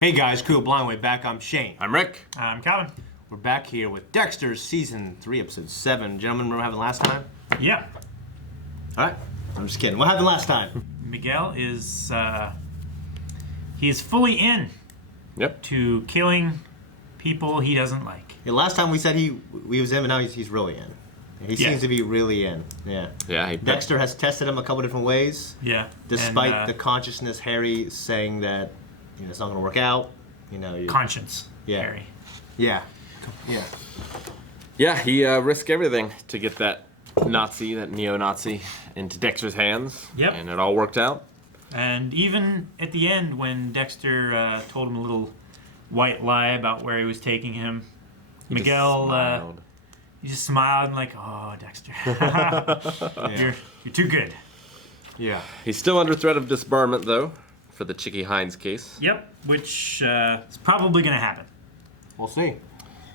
Hey guys, Crew of Blind Way back. I'm Shane. I'm Rick. I'm Calvin. We're back here with Dexter's Season 3, Episode 7. Gentlemen, remember what happened last time? Yeah. Alright, I'm just kidding. What happened last time? Miguel is, he's fully in to killing people he doesn't like. Yeah, last time we said he was in, but now he's really in. He seems to be really in. Yeah. Yeah. Dexter has tested him a couple different ways. Yeah. Despite the consciousness Harry saying that it's not going to work out. Conscience. Yeah. Harry. Yeah. Yeah. Yeah, he risked everything to get that neo-Nazi into Dexter's hands. Yep. And it all worked out. And even at the end when Dexter told him a little white lie about where he was taking him, Miguel, he just smiled and like, oh, Dexter. Yeah. You're too good. Yeah. He's still under threat of disbarment, though, for the Chicky Hines case. Yep, which is probably going to happen. We'll see.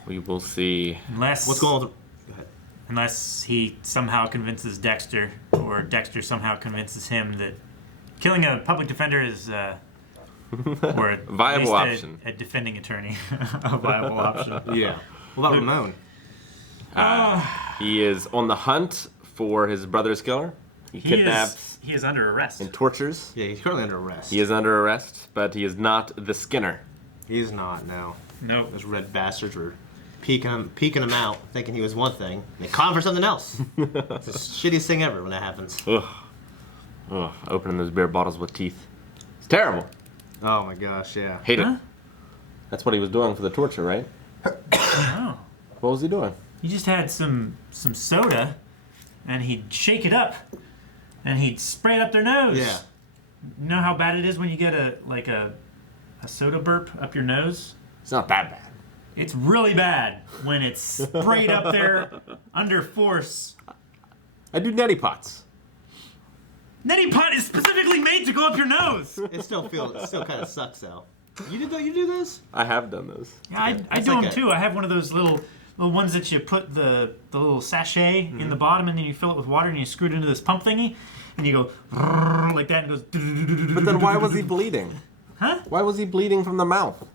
We will see. Unless... What's going on with Go ahead. Unless he somehow convinces Dexter, or Dexter somehow convinces him that killing a public defender is, or at viable least option. A defending attorney, a viable option. Yeah. What about Ramon? He is on the hunt for his brother's killer. He kidnaps He is under arrest. and tortures. Yeah, he's currently under arrest. He is under arrest, but he is not the Skinner. He's not, no. Nope. Those red bastards were peeking him out, thinking he was one thing. They caught him for something else. It's the shittiest thing ever when that happens. Ugh. Ugh. Opening those beer bottles with teeth. It's terrible. Oh my gosh, yeah. Hate Huh? it. That's what he was doing for the torture, right? Oh. What was he doing? He just had some soda, and he'd shake it up, and he'd spray it up their nose. Yeah. You know how bad it is when you get a soda burp up your nose? It's not that bad. It's really bad when it's sprayed up there under force. I do neti pots. Neti pot is specifically made to go up your nose. It still kind of sucks though. You do this? I have done those. Yeah, I It's do like them too. I have one of those little ones that you put the little sachet in the bottom, and then you fill it with water, and you screw it into this pump thingy, and you go like that, and it goes. But then why was he bleeding? Huh? Why was he bleeding from the mouth?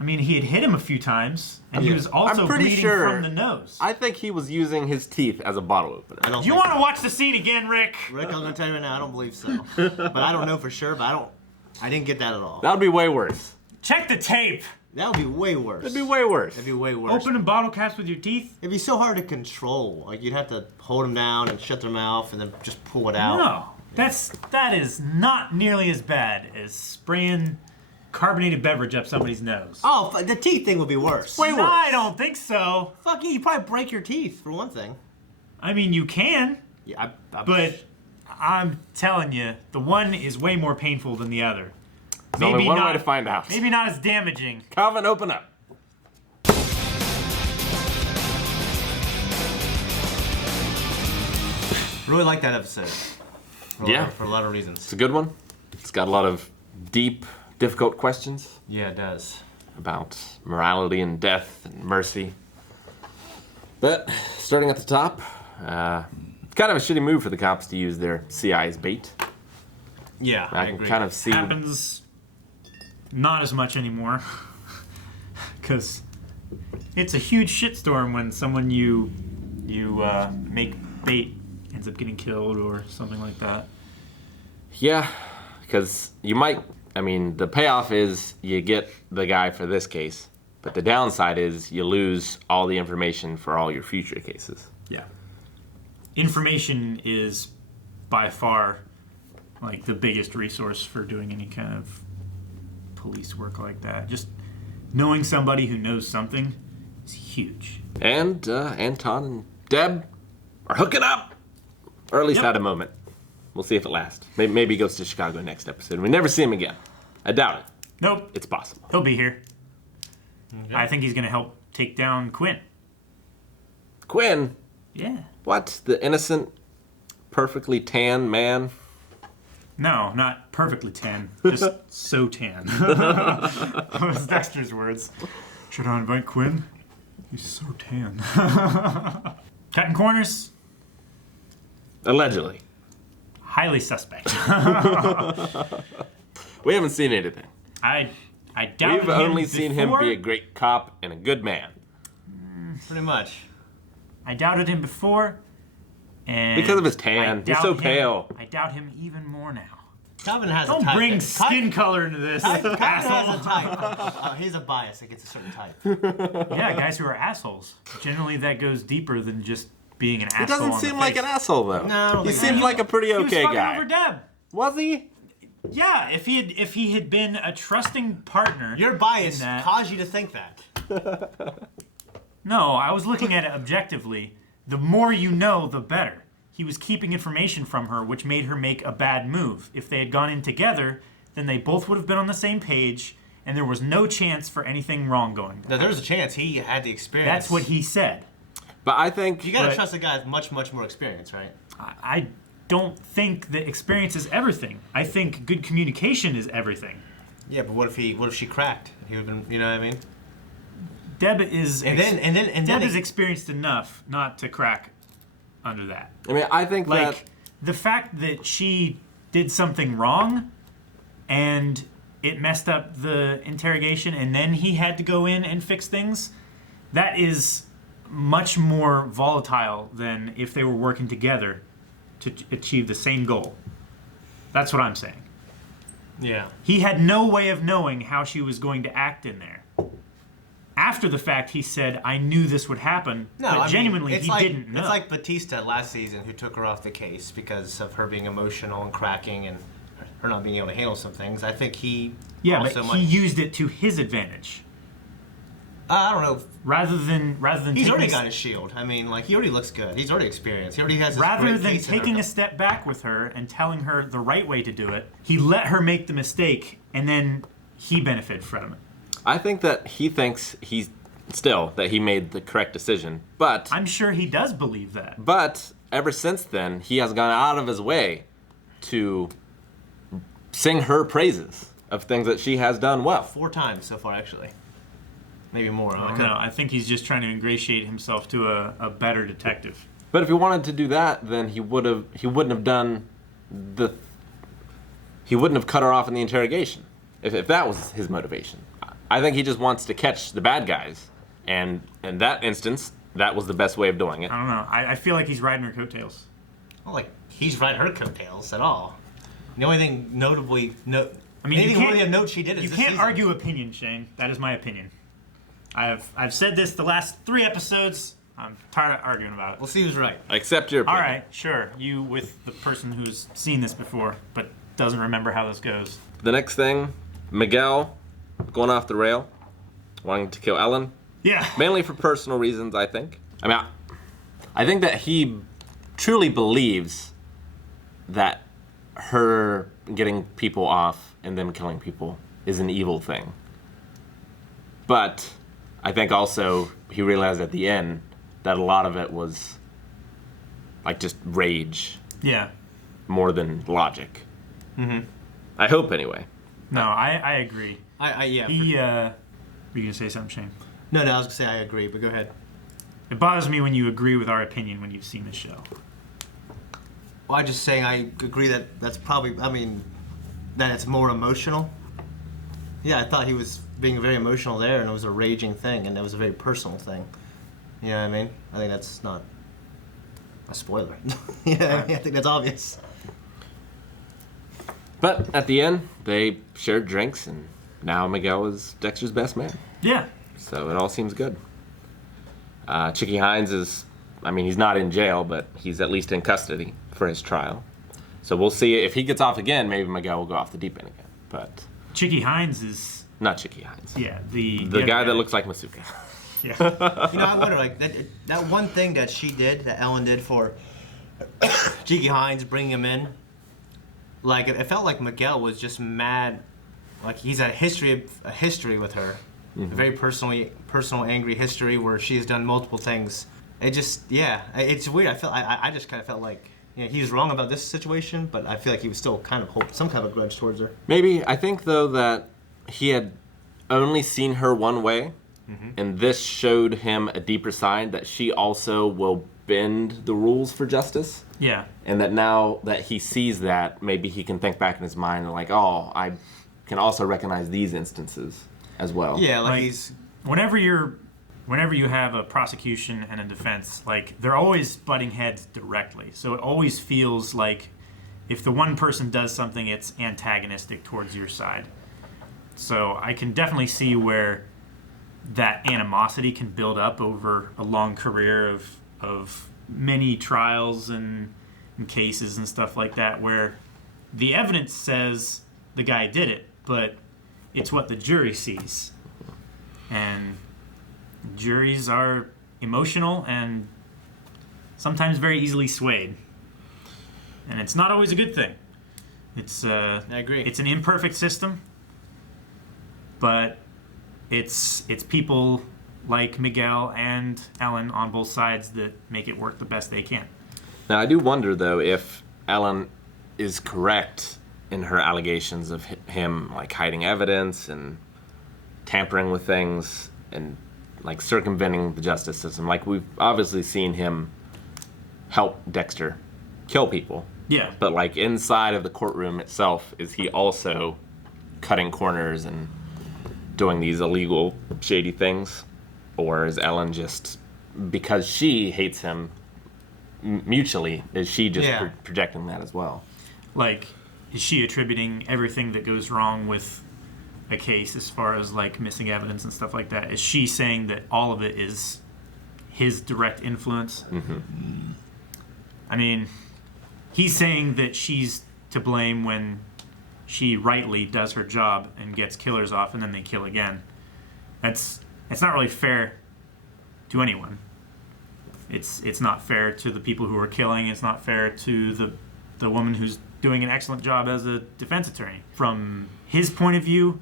I mean, he had hit him a few times, and he was also I'm pretty bleeding sure from the nose. I think he was using his teeth as a bottle opener. I don't. Do you want to watch the scene again, Rick? Rick, I'm gonna tell you right now, I don't believe so. But I don't know for sure. But I didn't get that at all. That would be way worse. Check the tape. That would be way worse. That'd be way worse. That'd be way worse. Open a bottle caps with your teeth. It'd be so hard to control. Like you'd have to hold them down and shut their mouth and then just pull it out. No, that is not nearly as bad as spraying carbonated beverage up somebody's nose. Oh, the teeth thing would be worse. Way worse. No, I don't think so. Fuck you! You probably break your teeth for one thing. I mean, you can, Yeah, but I'm telling you, the one is way more painful than the other. There's only one way to find out. Maybe not as damaging. Calvin, open up. really like that episode. Yeah. For a lot of reasons. It's a good one. It's got a lot of deep, difficult questions Yeah, it does. about morality and death and mercy. But starting at the top, it's kind of a shitty move for the cops to use their CI as bait. Yeah, I can kind of see. Happens not as much anymore, because it's a huge shitstorm when someone you make bait ends up getting killed or something like that. Yeah, because you might. I mean, the payoff is you get the guy for this case, but the downside is you lose all the information for all your future cases. Yeah. Information is by far like the biggest resource for doing any kind of police work like that. Just knowing somebody who knows something is huge. And Anton and Deb are hooking up, or at least Yep. had a moment. We'll see if it lasts. Maybe he goes to Chicago next episode. We never see him again. I doubt it. Nope. It's possible. He'll be here. Okay. I think he's going to help take down Quinn. Quinn, Yeah. what? The innocent, perfectly tan man? No, not perfectly tan. Just so tan. That was Dexter's words. Should I invite Quinn? He's so tan. Cutting corners? Allegedly. Highly suspect. We haven't seen anything. I I doubted We've him only seen him before. be a great cop and a good man. Pretty much. I doubted him before, and Because of his I tan. He's doubt so him- pale. I doubt him even more now. Calvin has Don't a type. bring skin color into this. Calvin has asshole. a type. He's a bias against a certain type. Yeah, guys who are assholes. Generally, that goes deeper than just being an asshole. He doesn't on seem the like face. an asshole, though. No, I don't he think seems so. like a pretty He was okay fucking guy. over Deb. Was he? Yeah, if he had been a trusting partner. Your bias in that- caused you to think that. No, I was looking at it objectively. The more you know, the better. He was keeping information from her, which made her make a bad move. If they had gone in together, then they both would have been on the same page, and there was no chance for anything wrong going down. No, there was a chance he had the experience. That's what he said. But I think You gotta But- trust a guy with much, much more experience, right? I don't think that experience is everything. I think good communication is everything. Yeah, but what if she cracked? He would have been, you know what I mean? Deb is And then Deb they- is experienced enough not to crack under that. I mean, I think Like that the fact that she did something wrong and it messed up the interrogation and then he had to go in and fix things, that is much more volatile than if they were working together to achieve the same goal. That's what I'm saying. Yeah. He had no way of knowing how she was going to act in there. After the fact, he said, I knew this would happen, No, but I mean, genuinely, it's he like, didn't know. It's like Batista last season, who took her off the case because of her being emotional and cracking and her not being able to handle some things. I think he yeah, also but might. he used it to his advantage. I don't know. Rather than He's taking already a got his shield. I mean, like, he already looks good. He's already experienced. He already has. This Rather great than case in taking her- a step back with her and telling her the right way to do it, he let her make the mistake, and then he benefited from it. I think that he thinks that he made the correct decision. But I'm sure he does believe that. ever since then, he has gone out of his way to sing her praises of things that she has done well. 4 times so far, actually. Maybe more. I don't know. I think he's just trying to ingratiate himself to a better detective. But if he wanted to do that, then he wouldn't have cut her off in the interrogation. If that was his motivation. I think he just wants to catch the bad guys. And in that instance, that was the best way of doing it. I don't know. I feel like he's riding her coattails. Not like he's riding her coattails at all. The only thing notably, I mean, anything you can't- worthy of note she did is You this can't season. argue opinion, Shane. That is my opinion. I've said this the last 3 episodes. I'm tired of arguing about it. We'll see who's right. Accept your All opinion. right, sure. You with the person who's seen this before, but doesn't remember how this goes. The next thing, Miguel going off the rail, wanting to kill Ellen. Yeah. Mainly for personal reasons, I think. I mean, I think that he truly believes that her getting people off and them killing people is an evil thing. But I think also he realized at the end that a lot of it was like just rage Yeah. more than logic. Mm-hmm. I hope anyway. No, I agree. Yeah. He, were you going to say something, Shane? No, I was gonna say I agree, but go ahead. It bothers me when you agree with our opinion when you've seen the show. Well, I'm just saying I agree that that's probably. I mean, that it's more emotional. Yeah, I thought he was being very emotional there, and it was a raging thing, and it was a very personal thing. You know what I mean? I think that's not a spoiler. Yeah, I think that's obvious. But at the end, they shared drinks, and now Miguel is Dexter's best man. Yeah. So it all seems good. Chicky Hines he's not in jail, but he's at least in custody for his trial. So we'll see if he gets off again, maybe Miguel will go off the deep end again. But Chicky Hines is, not Chicky Hines. yeah, the The other guy that looks like Masuka. Yeah. You know, I wonder, like, that one thing that she did, that Ellen did for Jiggy Hines, bringing him in, like, it felt like Miguel was just mad. Like, he's had a history with her. Mm-hmm. A very personal, angry history where she has done multiple things. It just, yeah, it's weird. I just kind of felt like, you know, he was wrong about this situation, but I feel like he was still kind of holding some kind of a grudge towards her. Maybe, I think though that he had only seen her one way, and this showed him a deeper side that she also will bend the rules for justice. Yeah. And that now that he sees that, maybe he can think back in his mind and like, oh, can also recognize these instances as well. Yeah, like Like, he's whenever you have a prosecution and a defense, like they're always butting heads directly. So it always feels like if the one person does something, it's antagonistic towards your side. So I can definitely see where that animosity can build up over a long career of many trials and cases and stuff like that, where the evidence says the guy did it, but it's what the jury sees. And juries are emotional and sometimes very easily swayed. And it's not always a good thing. I agree. It's an imperfect system, but it's people like Miguel and Ellen on both sides that make it work the best they can. Now, I do wonder, though, if Ellen is correct in her allegations of him, like, hiding evidence and tampering with things and, like, circumventing the justice system. Like, we've obviously seen him help Dexter kill people. Yeah. But, like, inside of the courtroom itself, is he also cutting corners and doing these illegal, shady things? Or is Ellen just, because she hates him mutually, is she just projecting that as well? Like, is she attributing everything that goes wrong with a case as far as, like, missing evidence and stuff like that? Is she saying that all of it is his direct influence? Mm-hmm. I mean, he's saying that she's to blame when she rightly does her job and gets killers off and then they kill again. It's not really fair to anyone. It's not fair to the people who are killing. It's not fair to the woman who's doing an excellent job as a defense attorney. From his point of view,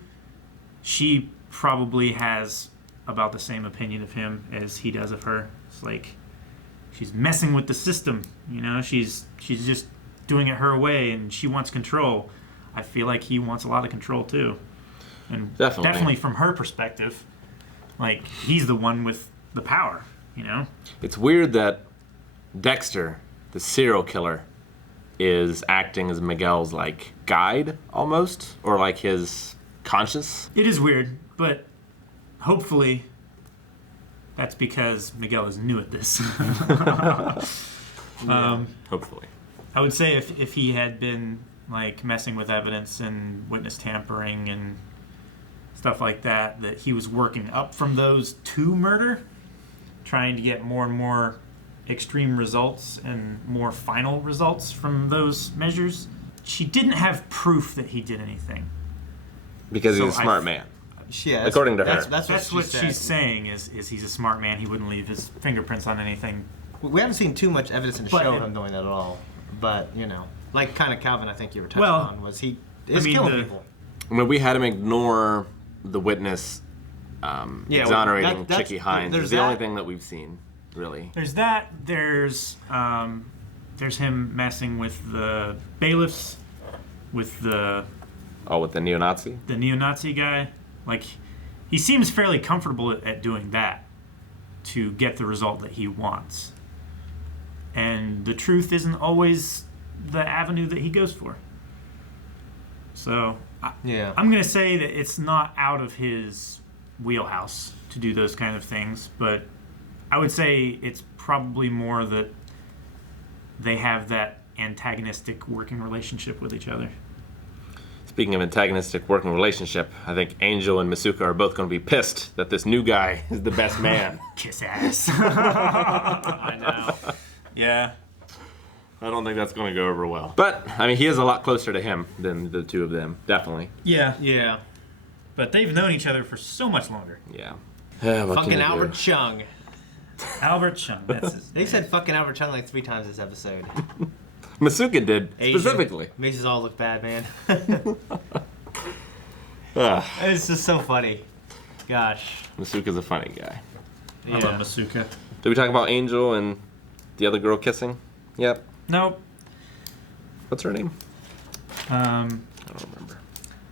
she probably has about the same opinion of him as he does of her. It's like she's messing with the system, you know? She's just doing it her way and she wants control. I feel like he wants a lot of control too. And definitely from her perspective, like, he's the one with the power, you know? It's weird that Dexter, the serial killer, is acting as Miguel's, like, guide, almost? Or, like, his conscience? It is weird, but hopefully that's because Miguel is new at this. Hopefully. I would say if he had been, like, messing with evidence and witness tampering and stuff like that he was working up from those to murder, trying to get more and more extreme results and more final results from those measures. She didn't have proof that he did anything. Because he's a smart man. Yeah, according to her. That's what she's saying is he's a smart man. He wouldn't leave his fingerprints on anything. We haven't seen too much evidence in the show of him doing that at all. But, you know, like kind of Calvin, I think you were touching on, was he is killing people. I mean, we had him ignore the witness exonerating that's Chicky Hines. It's the only thing that we've seen, really. There's that. There's him messing with the bailiffs, with the neo-Nazi? The neo-Nazi guy. Like, he seems fairly comfortable at doing that to get the result that he wants. And the truth isn't always the avenue that he goes for. So, I'm going to say that it's not out of his wheelhouse to do those kind of things, but I would say it's probably more that they have that antagonistic working relationship with each other. Speaking of antagonistic working relationship, I think Angel and Masuka are both going to be pissed that this new guy is the best man. Kiss ass. I know. Yeah. I don't think that's going to go over well. But, I mean, he is a lot closer to him than the two of them, definitely. Yeah. Yeah. But they've known each other for so much longer. Yeah. Fucking Albert Chung. Albert Chung, that's his They said fucking Albert Chung like 3 times this episode. Masuka did, Asian. specifically. Makes us all look bad, man. It's just so funny. Gosh. Masuka's a funny guy. I love Masuka. Did we talk about Angel and the other girl kissing? Yep. Nope. What's her name? I don't remember.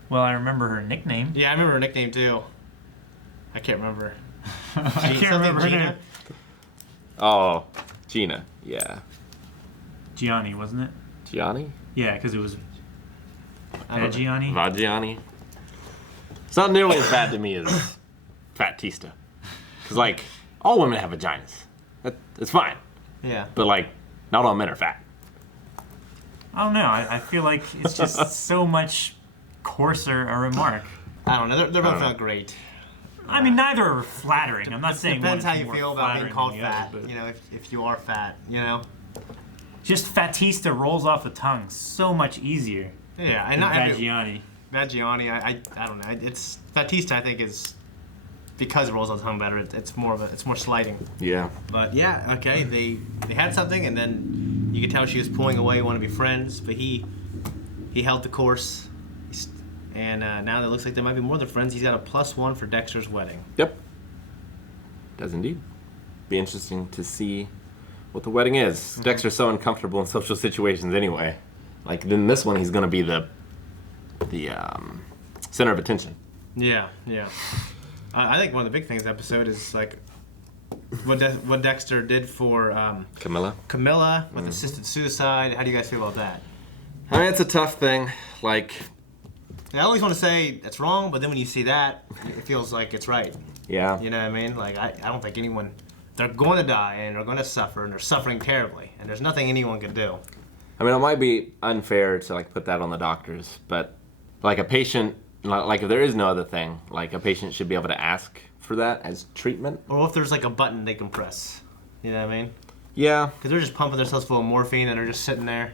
Well, I remember her nickname. Yeah, I remember her nickname too. I can't remember. I can't remember her name. Oh, Gina. Yeah. Gianni, wasn't it? Gianni? Yeah, because it was Vagiani. Vagiani. It's not nearly as bad to me as Fatista. Because, like, all women have vaginas. It's fine. Yeah. But, like, not all men are fat. I don't know. I feel like it's just so much coarser a remark. I don't know. They're both not great. I mean, neither are flattering. I'm not saying Depends one how is you more feel about being flattering called than the other, fat. but You know, if you are fat, you know. just Fatista rolls off the tongue so much easier Yeah, than and not every, Vagiani. Vagiani, I don't know. It's Fatista. I think is because it rolls on the tongue better. It's more slighting. Yeah. But yeah, okay. They had something, and then you could tell she was pulling away, want to be friends. But he held the course, and now it looks like they might be more than friends. He's got a +1 for Dexter's wedding. Yep. Does indeed. Be interesting to see what the wedding is. Mm-hmm. Dexter's so uncomfortable in social situations anyway. Like in this one, he's going to be the center of attention. Yeah. I think one of the big things in the episode is like what Dexter did for Camila. with assisted suicide. How do you guys feel about that? I mean, it's a tough thing. Like, I always want to say that's wrong, but then when you see that, it feels like it's right. yeah. You know what I mean? Like, I don't think anyone... They're going to die, and they're going to suffer, and they're suffering terribly, and there's nothing anyone can do. I mean, it might be unfair to like put that on the doctors, but like a patient, like if there is no other thing, like a patient should be able to ask for that as treatment. Or if there's like a button they can press. You know what I mean? Yeah. Because they're just pumping themselves full of morphine, and they're just sitting there.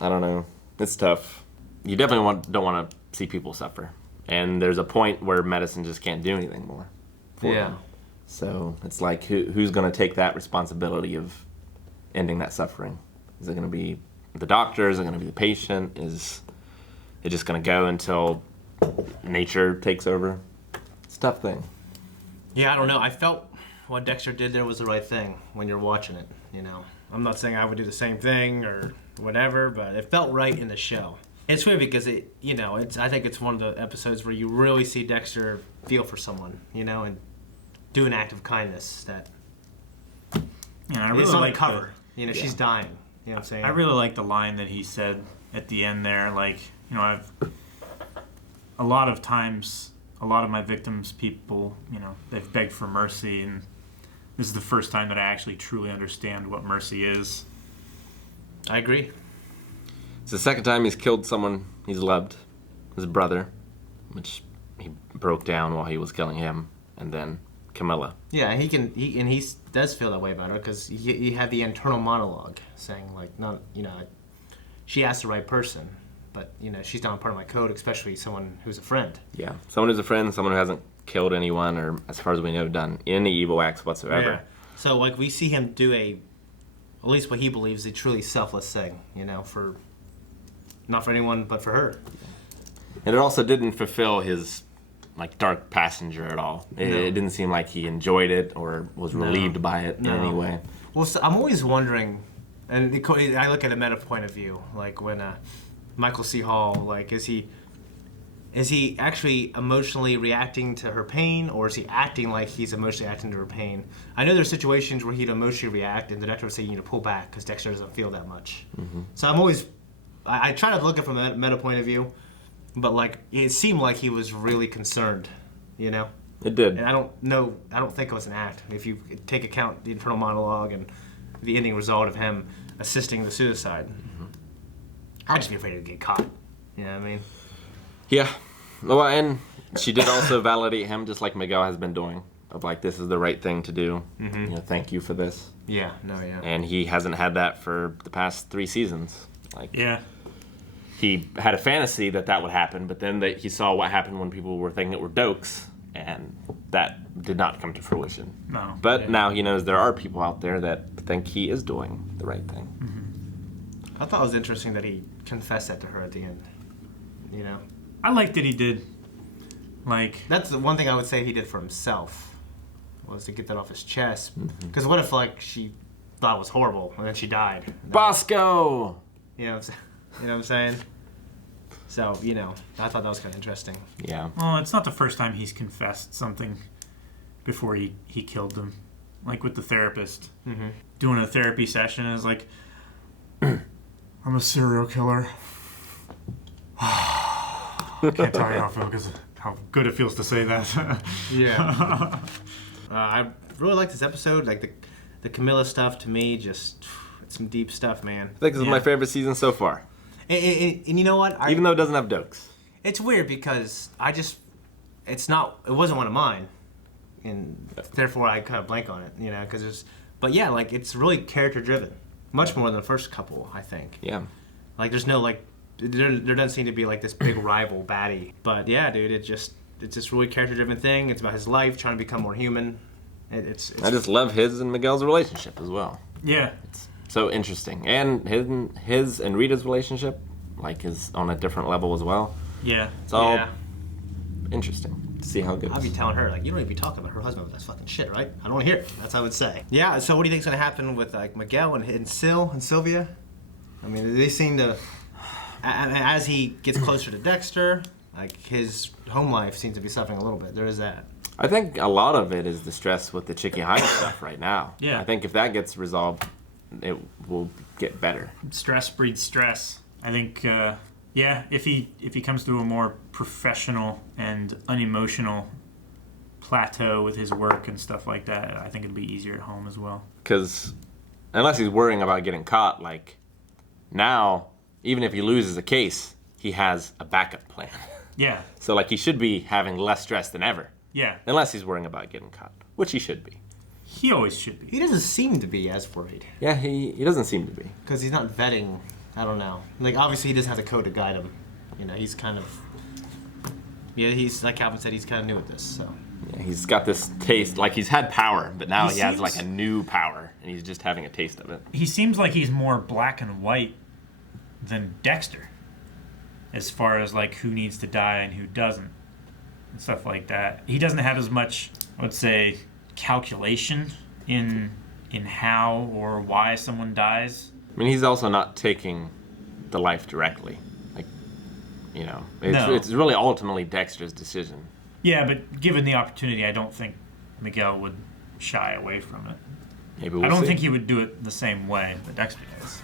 I don't know. It's tough. You definitely don't want to see people suffer. And there's a point where medicine just can't do anything more for them. So it's like, who's going to take that responsibility of ending that suffering? Is it going to be the doctor? Is it going to be the patient? Is it just going to go until nature takes over? It's a tough thing. Yeah, I don't know. I felt what Dexter did there was the right thing when you're watching it, you know. I'm not saying I would do the same thing or whatever, but it felt right in the show. It's weird because I think it's one of the episodes where you really see Dexter feel for someone, you know, and do an act of kindness that I really it's on like cover. You know, she's dying. You know what I'm saying? I really like the line that he said at the end there. Like, you know, I've a lot of times, a lot of my victims, people, you know, they've begged for mercy, and this is the first time that I actually truly understand what mercy is. I agree. It's the second time he's killed someone he's loved, his brother, which he broke down while he was killing him, and then Camila. Yeah, he does feel that way about her because he had the internal monologue saying like, not, you know, she asked the right person, but you know, she's not part of my code, especially someone who's a friend. Yeah, someone who's a friend, someone who hasn't killed anyone or, as far as we know, done any evil acts whatsoever. Yeah. So like we see him do at least what he believes a truly selfless thing, you know, for not for anyone but for her. And it also didn't fulfill his like dark passenger at all. It didn't seem like he enjoyed it or was relieved by it in any way. Well, so I'm always wondering, and I look at a meta point of view, like when Michael C. Hall, like is he actually emotionally reacting to her pain, or is he acting like he's emotionally acting to her pain? I know there's situations where he'd emotionally react, and the doctor would say you need to pull back because Dexter doesn't feel that much. Mm-hmm. So I'm always, I try to look at it from a meta point of view, but like it seemed like he was really concerned, you know. It did. And I don't think it was an act. If you take account the internal monologue and the ending result of him assisting the suicide, I'd just be afraid to get caught. You know what I mean? Yeah. Well, and she did also validate him, just like Miguel has been doing, of like, this is the right thing to do. Mm-hmm. You know, thank you for this. Yeah. And he hasn't had that for the past 3 seasons. Like, Yeah. he had a fantasy that would happen, but then he saw what happened when people were thinking it were dokes, and that did not come to fruition. No. But now he knows there are people out there that think he is doing the right thing. Mm-hmm. I thought it was interesting that he confessed that to her at the end. You know? I liked that he did. Like, That's the one thing I would say he did for himself, was to get that off his chest. Because what if, like, she thought it was horrible, and then she died? Bosco! You know what I'm saying? So, you know, I thought that was kind of interesting. Yeah. well, it's not the first time he's confessed something before he killed them. Like with the therapist. Mm-hmm. Doing a therapy session is like, I'm a serial killer. I can't tell you how I feel because how good it feels to say that. Yeah. I really like this episode. Like the Camila stuff to me, just it's some deep stuff, man. I think this is my favorite season so far. And you know what? Even though it doesn't have jokes. It's weird because it wasn't one of mine, and therefore I kind of blank on it, you know, but yeah, like it's really character driven, much more than the first couple, I think. Yeah. Like there's no like, there doesn't seem to be like this big rival baddie, but yeah, dude, it's just really character driven thing. It's about his life, trying to become more human. It's I just love his and Miguel's relationship as well. Yeah. It's so interesting, and his and Rita's relationship, like, is on a different level as well. Yeah. It's all yeah. interesting to see how it goes. I'd be telling her, like, you don't need to be talking about her husband with that fucking shit, right? I don't want to hear it. That's what I would say. Yeah, so what do you think's going to happen with, like, Miguel and Sylvia? I mean, they seem to, as he gets closer to Dexter, like, his home life seems to be suffering a little bit. There is that. I think a lot of it is the stress with the Chicky Hines stuff right now. Yeah. I think if that gets resolved, it will get better. Stress breeds stress. I think, if he comes to a more professional and unemotional plateau with his work and stuff like that, I think it'll be easier at home as well. Because unless he's worrying about getting caught, like, now, even if he loses a case, he has a backup plan. Yeah. So, like, he should be having less stress than ever. Yeah. Unless he's worrying about getting caught, which he should be. He always should be. He doesn't seem to be as worried. Yeah, he doesn't seem to be. Because he's not vetting, I don't know. Like, obviously he doesn't have the code to guide him. You know, he's kind of, he's, like Calvin said, he's kind of new at this, so. Yeah, he's got this taste, like he's had power, but now he has seems- like a new power, and he's just having a taste of it. He seems like he's more black and white than Dexter, as far as like who needs to die and who doesn't, and stuff like that. He doesn't have as much, I would say, calculation in how or why someone dies. I mean, he's also not taking the life directly. Like, you know, it's really ultimately Dexter's decision. Yeah, but given the opportunity, I don't think Miguel would shy away from it. Maybe we'll I don't see. think he would do it the same way that Dexter does.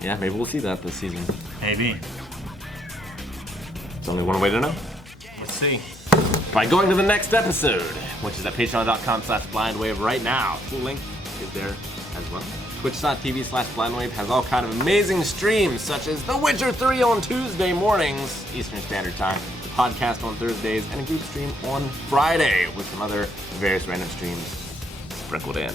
Yeah, maybe we'll see that this season. Maybe. There's only one way to know. Let's see. By going to the next episode, which is at patreon.com/blindwave right now. Full link is there as well. Twitch.tv/blindwave has all kind of amazing streams, such as The Witcher 3 on Tuesday mornings, Eastern Standard Time, the podcast on Thursdays, and a group stream on Friday with some other various random streams sprinkled in.